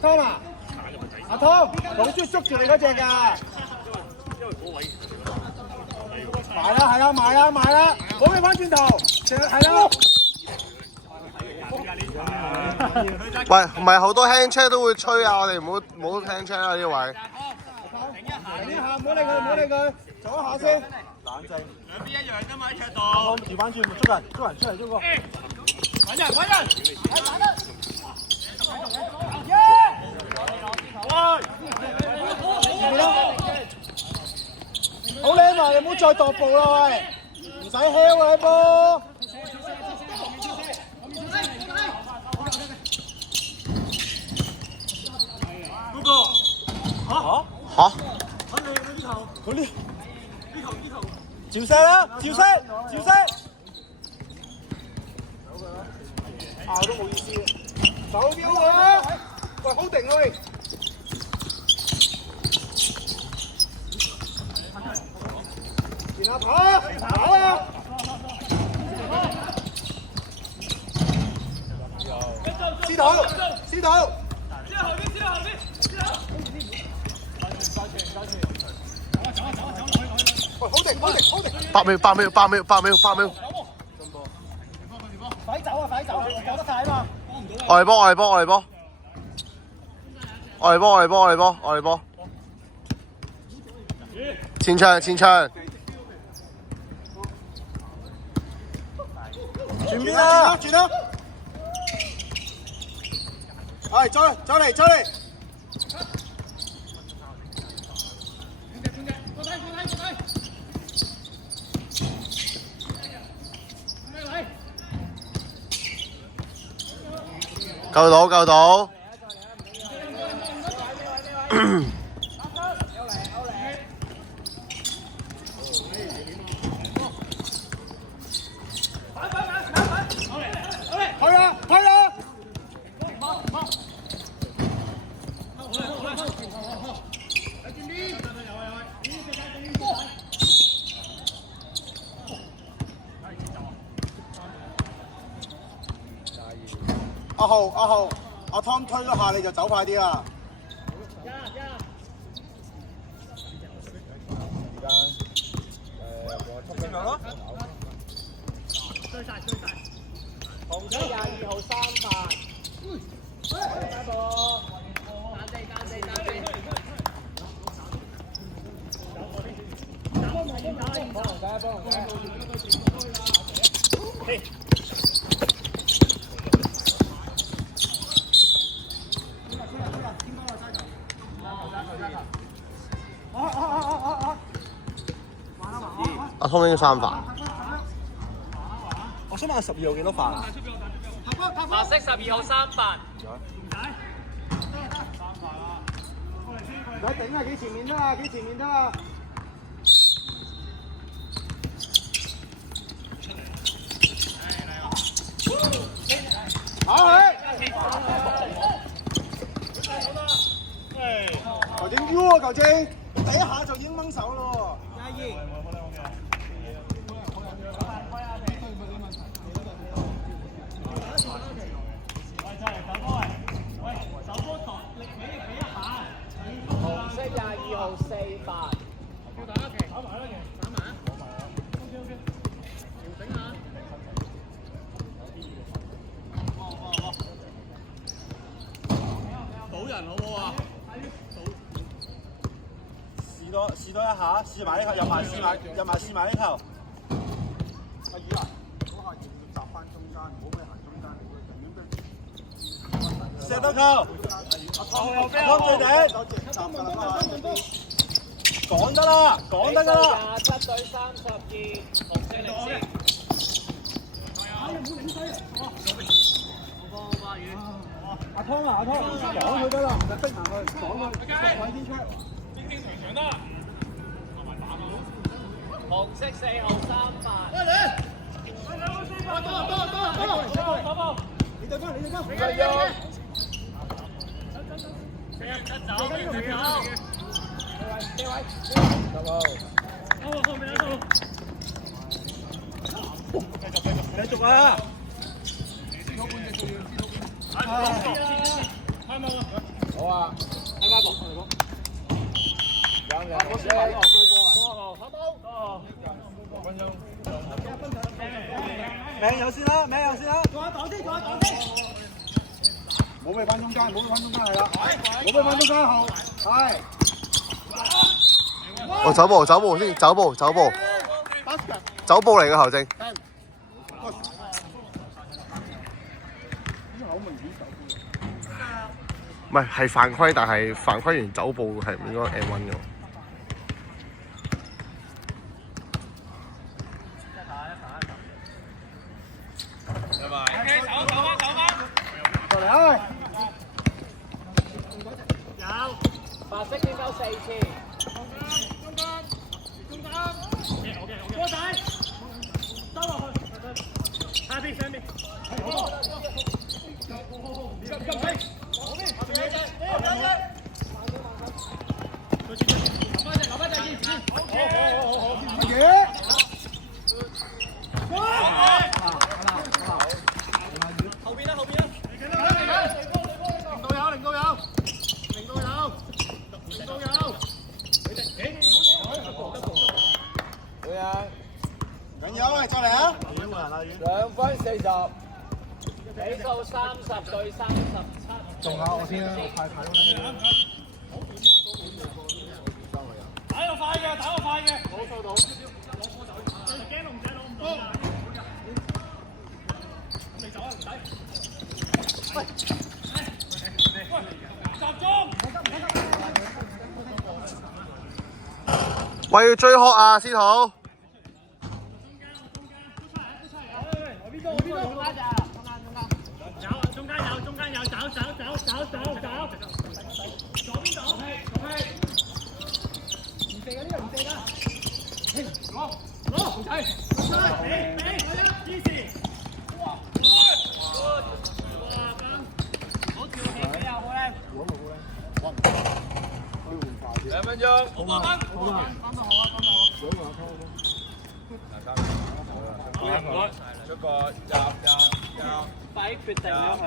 湯啊！阿湯，好中意捉住你嗰只㗎。埋啦，係啦，埋啦，埋啦，唔好俾翻轉頭，係啦。喂，唔係好多輕車都會吹啊！我哋唔好輕車啊呢位。停一下，唔好理佢，唔好理佢，坐一下先。冷靜。兩邊一樣啫嘛，踢到。調翻轉，捉人出嚟，中國。揾人，揾人。好靚啊！你唔好再踱步啦，喂，唔使輕啊，波。嗰個嚇？佢呢頭，照射啦，照射。拗都冇意思，手標佢啦，喂，好定啊喂。前下跑啊！司徒，喂，好定。8秒。快走，過得快啊嘛！外波。前場。轉邊啦，轉啦！係，再嚟！救到。去啦！阿豪，阿湯推嗰下你就走快啲啦。紅色22號3發。阿湯應該3發。我想問12號幾多發啊？白色12號3發。唔使頂啊！幾前面得啊！打佢！頭點 U 啊，球證，第一下就已經掹手咯。紅色22號4發。賭人好唔好啊？試多一下，試埋呢頭，試埋呢頭。阿宇啊，嗰下要集翻中間，唔好俾行中間，射得球。阿湯最頂，講得啦。27對32，紅色領先。阿湯，講佢得啦，唔使逼埋佢，講佢，位先出。紅色4號3發。你對翻。繼續啊！啊？喺孖博，有我先玩兩句波啊！6分鐘。命有先啦，命有先啦。仲有擋啲，仲有擋啲。冇俾翻中間，冇俾翻中間係啦，冇俾翻中間後，係。我走步先，走步嚟嘅球證。唔係係犯規，但係犯規完走步係唔應該 M1 嘅。過嚟啊！有白色點夠4次。波仔，收落去。下邊上面。緊要喂，再嚟啊2分40，比數30對37。仲下我先啦，快睇啦。打個快嘅，冇收到。驚龍仔攞唔到。未走啊，唔使。喂，集中。喂，要追殼啊，司徒！2分鐘。出個入，快決定咗佢。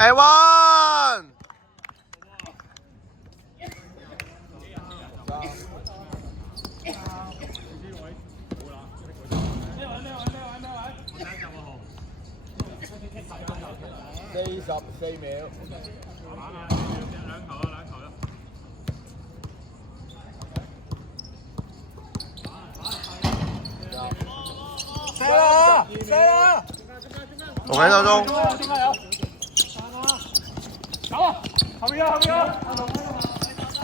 A1 44秒。射啦！射啦！6分鐘。走啊！後面啊！唔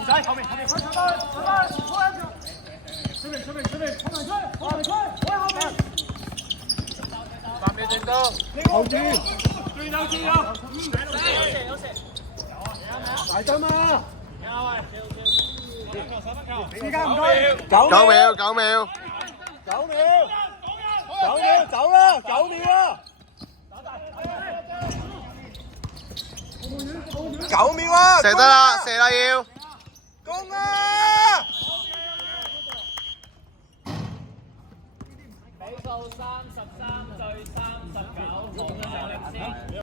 使後面，出面，後面。3秒正到。後住，最後自由。大針啊！時間唔夠9秒。9秒，走啦！9秒啊！9秒啊！射得啦，射啦要。攻啊！比數33對39。